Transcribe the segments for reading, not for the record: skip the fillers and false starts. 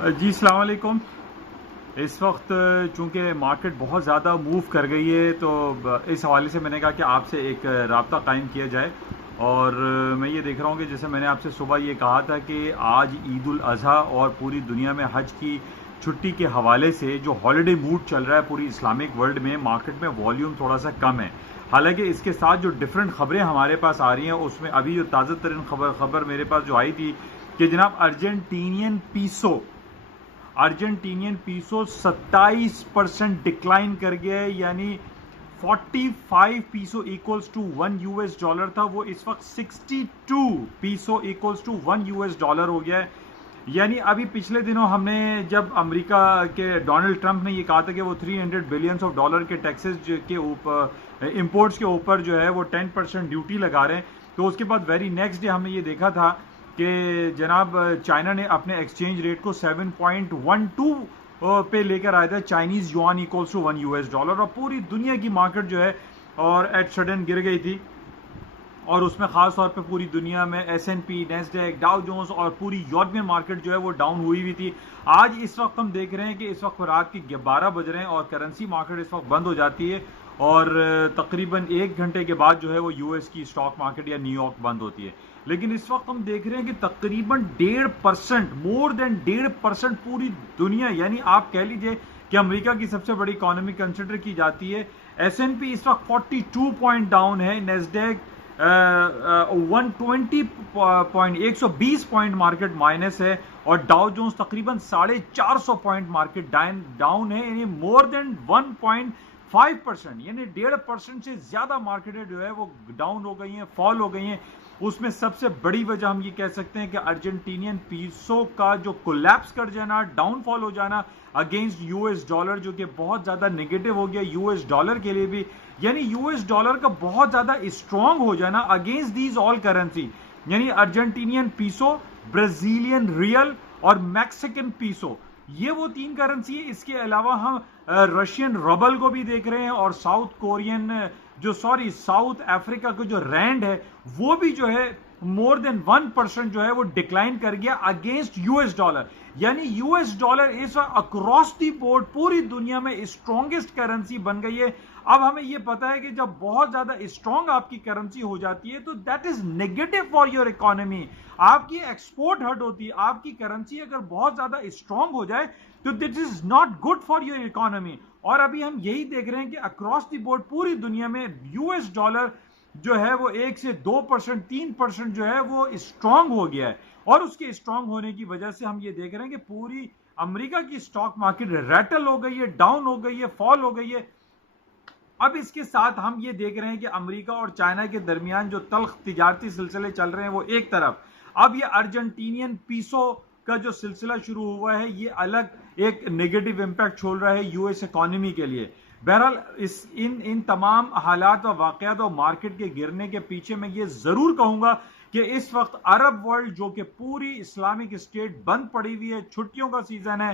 جی السلام علیکم. اس وقت چونکہ مارکیٹ بہت زیادہ موو کر گئی ہے تو اس حوالے سے میں نے کہا کہ آپ سے ایک رابطہ قائم کیا جائے. اور میں یہ دیکھ رہا ہوں کہ جیسے میں نے آپ سے صبح یہ کہا تھا کہ آج عید الاضحیٰ اور پوری دنیا میں حج کی چھٹی کے حوالے سے جو ہالیڈے موڈ چل رہا ہے پوری اسلامک ورلڈ میں، مارکیٹ میں والیوم تھوڑا سا کم ہے. حالانکہ اس کے ساتھ جو ڈفرینٹ خبریں ہمارے پاس آ رہی ہیں اس میں ابھی جو تازہ ترین خبر میرے پاس جو آئی تھی کہ جناب ارجنٹینین پیسو 27% ڈکلائن کر گیا ہے، یعنی 45 پیسو ایکولز ٹو $1 تھا، وہ اس وقت 62 پیسو ایکولز ٹو $1 ہو گیا ہے. یعنی ابھی پچھلے دنوں ہم نے جب امریکہ کے ڈونلڈ ٹرمپ نے یہ کہا تھا کہ وہ $300 بلین کے ٹیکسز کے اوپر، امپورٹس کے اوپر جو ہے وہ 10% ڈیوٹی لگا رہے ہیں، تو اس کے بعد ویری نیکسٹ ڈے ہم نے یہ دیکھا تھا کہ جناب چائنا نے اپنے ایکسچینج ریٹ کو 7.12 پہ لے کر آیا تھا، چائنیز یوان ایکولز ٹو $1، اور پوری دنیا کی مارکیٹ جو ہے اور ایٹ سڈن گر گئی تھی. اور اس میں خاص طور پہ پوری دنیا میں S&P، نیسڈیک، ڈاؤ جونز اور پوری یورپین مارکیٹ جو ہے وہ ڈاؤن ہوئی تھی. آج اس وقت ہم دیکھ رہے ہیں کہ اس وقت رات کے 12 بج رہے ہیں اور کرنسی مارکیٹ اس وقت بند ہو جاتی ہے، اور تقریباً 1 گھنٹے کے بعد جو ہے وہ US کی اسٹاک مارکیٹ یا نیو یارک بند ہوتی ہے. لیکن اس وقت ہم دیکھ رہے ہیں کہ تقریباً 1.5%، مور دین 1.5% پوری دنیا، یعنی آپ کہہ لیجئے کہ امریکہ کی سب سے بڑی اکانومی کنسیڈر کی جاتی ہے. S&P اس وقت 42 پوائنٹ ڈاؤن ہے، نیسڈیک 120 پوائنٹ مارکیٹ مائنس ہے، اور ڈاؤ جونز تقریباً 450 پوائنٹ مارکیٹ ڈاؤن ہے، یعنی مور دین 1.5%، یعنی 1.5% سے زیادہ مارکیٹیں جو ہے وہ ڈاؤن ہو گئی ہیں، فال ہو گئی ہیں. اس میں سب سے بڑی وجہ ہم یہ کہہ سکتے ہیں کہ ارجنٹینین پیسو کا جو کولیپس کر جانا، ڈاؤن فال ہو جانا اگینسٹ $، جو کہ بہت زیادہ نیگیٹو ہو گیا $، کے لیے بھی، یعنی $، کا بہت زیادہ اسٹرانگ ہو جانا اگینسٹ دیز آل کرنسی، یعنی ارجنٹینین پیسو، برازیلین ریل اور میکسیکن پیسو، یہ وہ 3 کرنسی ہے. اس کے علاوہ ہم رشین ربل کو بھی دیکھ رہے ہیں، اور ساؤتھ افریقہ کا جو رینڈ ہے وہ بھی جو ہے مور دین 1% جو ہے وہ ڈکلائن کر گیا اگینسٹ $، یعنی $، اس وقت اکراس دی بورڈ پوری دنیا میں اسٹرانگسٹ کرنسی بن گئی ہے. اب ہمیں یہ پتا ہے کہ جب بہت زیادہ اسٹرانگ آپ کی کرنسی ہو جاتی ہے تو that is negative for your economy, آپ کی ایکسپورٹ ہٹ ہوتی ہے. آپ کی کرنسی اگر بہت زیادہ اسٹرانگ ہو جائے تو that is not good for your economy. اور ابھی ہم یہی دیکھ رہے ہیں کہ اکراس دی بورڈ پوری دنیا میں $، جو ہے وہ 1 سے 2%، 3% جو ہے وہ اسٹرانگ ہو گیا ہے. اور اس کے اسٹرانگ ہونے کی وجہ سے ہم یہ دیکھ رہے ہیں کہ پوری امریکہ کی اسٹاک مارکیٹ ریٹل ہو گئی ہے، ڈاؤن ہو گئی ہے، فال ہو گئی ہے. اب اس کے ساتھ ہم یہ دیکھ رہے ہیں کہ امریکہ اور چائنا کے درمیان جو تلخ تجارتی سلسلے چل رہے ہیں وہ ایک طرف، اب یہ ارجنٹینین پیسو کا جو سلسلہ شروع ہوا ہے یہ الگ ایک نیگیٹو امپیکٹ چھوڑ رہا ہے US اکانومی کے لیے. بہرحال ان تمام حالات و واقعات اور مارکیٹ کے گرنے کے پیچھے میں یہ ضرور کہوں گا کہ اس وقت عرب ورلڈ جو کہ پوری اسلامک اسٹیٹ بند پڑی ہوئی ہے، چھٹیوں کا سیزن ہے،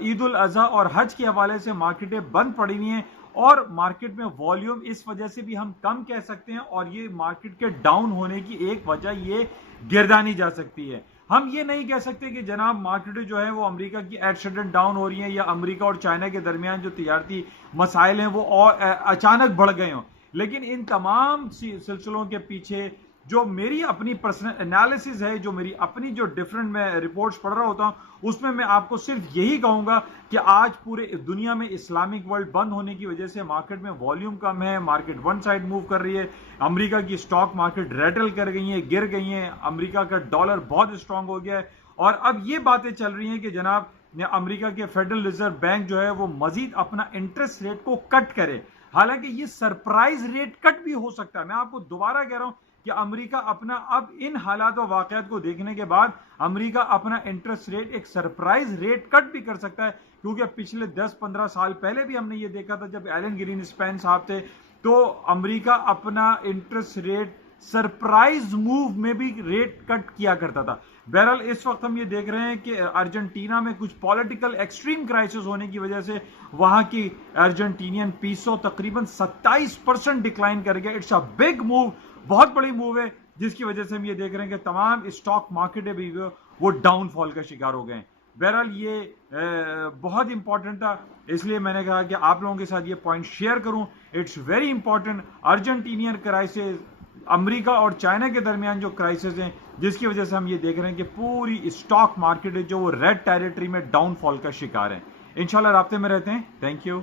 عید الاضحیٰ اور حج کے حوالے سے مارکیٹیں بند پڑی ہوئی ہیں، اور مارکیٹ میں والیوم اس وجہ سے بھی ہم کم کہہ سکتے ہیں، اور یہ مارکیٹ کے ڈاؤن ہونے کی ایک وجہ یہ گردانی جا سکتی ہے. ہم یہ نہیں کہہ سکتے کہ جناب مارکیٹیں جو ہے وہ امریکہ کی ایٹ سڈن ڈاؤن ہو رہی ہیں، یا امریکہ اور چائنا کے درمیان جو تجارتی مسائل ہیں وہ اچانک بڑھ گئے ہوں. لیکن ان تمام سلسلوں کے پیچھے جو میری اپنی پرسنل انالیسز ہے، جو میری اپنی جو ڈیفرنٹ میں رپورٹس پڑھ رہا ہوتا ہوں، اس میں آپ کو صرف یہی کہوں گا کہ آج پورے دنیا میں اسلامک ورلڈ بند ہونے کی وجہ سے مارکیٹ میں والیوم کم ہے، مارکیٹ ون سائڈ موو کر رہی ہے، امریکہ کی اسٹاک مارکیٹ ریٹل کر گئی ہیں، گر گئی ہیں، امریکہ کا ڈالر بہت اسٹرانگ ہو گیا ہے. اور اب یہ باتیں چل رہی ہیں کہ جناب امریکہ کے فیڈرل ریزرو بینک جو ہے وہ مزید اپنا انٹرسٹ ریٹ کو کٹ کرے. حالانکہ یہ سرپرائز ریٹ کٹ بھی ہو سکتا ہے. میں آپ کو دوبارہ کہہ رہا ہوں کہ امریکہ اپنا اب ان حالات و واقعات کو دیکھنے کے بعد امریکہ اپنا انٹرسٹ ریٹ ایک سرپرائز ریٹ کٹ بھی کر سکتا ہے، کیونکہ پچھلے 10-15 سال پہلے بھی ہم نے یہ دیکھا تھا جب ایلن گرین اسپین صاحب تھے تو امریکہ اپنا انٹرسٹ ریٹ سرپرائز موو میں بھی ریٹ کٹ کیا کرتا تھا. بہرحال اس وقت ہم یہ دیکھ رہے ہیں کہ ارجنٹینا میں کچھ پولیٹیکل ایکسٹریم کرائسس ہونے کی وجہ سے وہاں کی ارجنٹینین پیسو تقریباً 27% ڈکلائن کر گیا. اٹس اے بگ موو، بہت بڑی موو ہے، جس کی وجہ سے ہم یہ دیکھ رہے ہیں کہ تمام اسٹاک مارکیٹیں بھی وہ ڈاؤن فال کا شکار ہو گئے ہیں. بہرحال یہ بہت امپورٹنٹ تھا، اس لیے میں نے کہا کہ آپ لوگوں کے ساتھ یہ پوائنٹ شیئر کروں. It's very important. Argentinian crisis, امریکہ اور چائنا کے درمیان جو کرائسس ہیں، جس کی وجہ سے ہم یہ دیکھ رہے ہیں کہ پوری اسٹاک مارکیٹ ہے جو وہ ریڈ ٹیریٹری میں ڈاؤن فال کا شکار ہے. انشاءاللہ رابطے میں رہتے ہیں. Thank you.